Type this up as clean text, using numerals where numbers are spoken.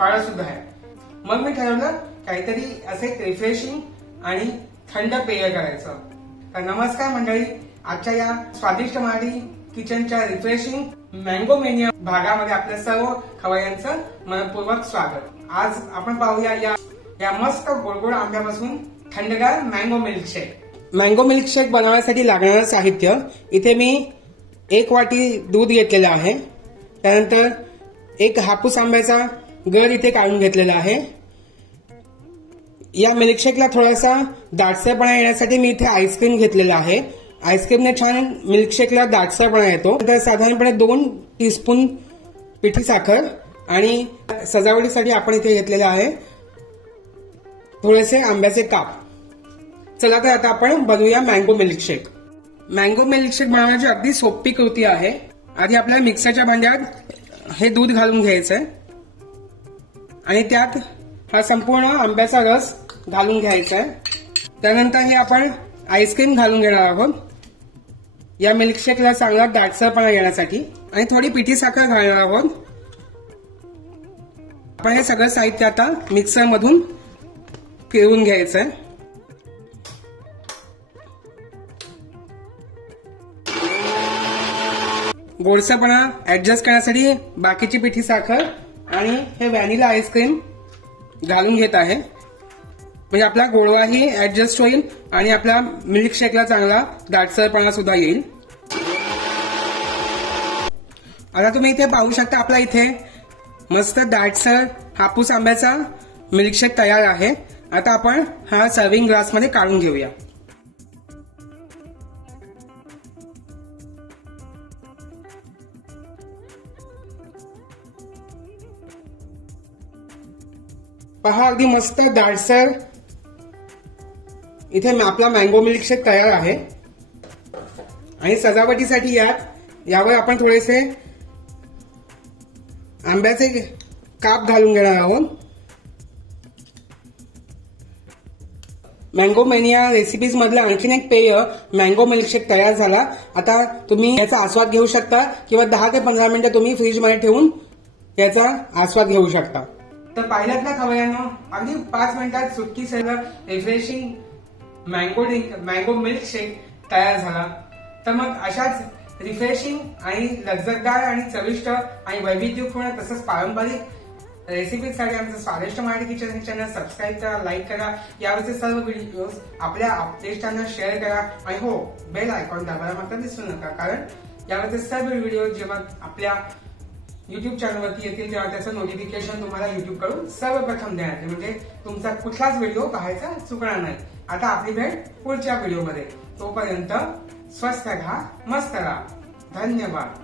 उकाळा सुद्धा आहे। मग मी ठरवलं काहीतरी असं एक रिफ्रेशिंग आणि थंड पेय करायचं। तर नमस्कार मंडळी, आजच्या या स्वादिष्ट मराठी किचनच्या रिफ्रेशिंग मँगो मेनिया भागामध्ये आपल्या सर्व खवय्यांचं मनपूर्वक स्वागत। आज आपण पाहूया या मस्त गोड आंब्यापासून थंडगार मँगो मिल्कशेक। मँगो मिल्कशेक बनवण्यासाठी लागणारं साहित्य इथे मी 1 वाटी दूध घेतलेलं आहे, त्यानंतर एक हापूस आंब्याचा गर इथे काढून घेतलेला आहे। या मिल्कशेकला थोडासा दाटसरपणा येण्यासाठी मी इथे आईस्क्रीम घेतलेला आहे। आईस्क्रीमने छान मिल्कशेकला दाटसरपणा येतो। तर साधारणपणे 2 टीस्पून पिठी साखर आणि सजावटीसाठी आपण इथे घेतलेले आहे थोडेसे आंब्याचे काप। चला तर आता आपण बनवूया मँगो मिल्कशेक। मँगो मिल्कशेक बनवण्याची अगदी सोपी कृती आहे। आधी आपल्याला मिक्सरच्या भांड्यात हे दूध घालून घ्यायचंय आणि त्यात हा संपूर्ण आंब्याचा रस घालून घ्यायचा आहे। त्यानंतर हे आपण आईस्क्रीम घालून घेणार आहोत या मिल्कशेकला चांगला दाटसरपणा येण्यासाठी, आणि थोडी पिठी साखर घालणार आहोत। आपण हे सगळं साहित्य आता मिक्सर मधून फिरवून घ्यायचंय। गोडसरपणा ऍडजस्ट करण्यासाठी बाकीची पिठी साखर आणि हे व्हॅनिला आईस्क्रीम घालून घेत आहे, म्हणजे आपला गोडवाही ऍडजस्ट होईल आणि आपला मिल्कशेकला चांगला दाटसरपणा सुद्धा येईल। आता तुम्ही इथे पाहू शकता आपला इथे मस्त दाटसर हापूस आंब्याचा मिल्कशेक तयार आहे। आता आपण हा सर्विंग ग्लासमध्ये काढून घेऊया। पहा, अगदी मस्त दाटसर इथे आपला मँगो मिल्कशेक तयार आहे। आणि सजावटीसाठी यावर आपण थोडेसे आंब्याचे काप घालून घेणार आहोत। मँगो मेनिया रेसिपीज मधलं आणखीन एक पेय मँगो मिल्कशेक तयार झाला। आता तुम्ही याचा आस्वाद घेऊ शकता किंवा 10 ते 15 मिनिटं तुम्ही फ्रीजमध्ये ठेवून याचा आस्वाद घेऊ शकता। तर पाहिलं ना खवय्यांनो, अगदी 5 मिनिटात सुटकीसह रिफ्रेशिंग मँगो मिल्कशेक तयार झाला। तर मग अशाच रिफ्रेशिंग आणि लज्जतदार आणि चविष्ट आणि वैविध्यपूर्ण तसंच पारंपरिक रेसिपीसाठी आमचं स्वादिष्ट मराठी किचन चॅनल सबस्क्राईब करा, लाईक करा, यावरचे सर्व व्हिडिओज आपल्या अपडेट्सना शेअर करा आणि हो, बेल आयकॉन दाबायला मात्र विसरू नका, कारण यावरचे सर्व व्हिडिओ जेव्हा आपल्या युट्यूब चॅनलवरती येतील तेव्हा त्याचं नोटिफिकेशन तुम्हाला युट्यूब कडून सर्वप्रथम देण्यात येईल, म्हणजे तुमचा कुठलाच व्हिडिओ पाहायचा चुकणार नाही। आता आपली भेट पुढच्या व्हिडिओमध्ये, तोपर्यंत स्वस्थ राहा, मस्त राहा, धन्यवाद।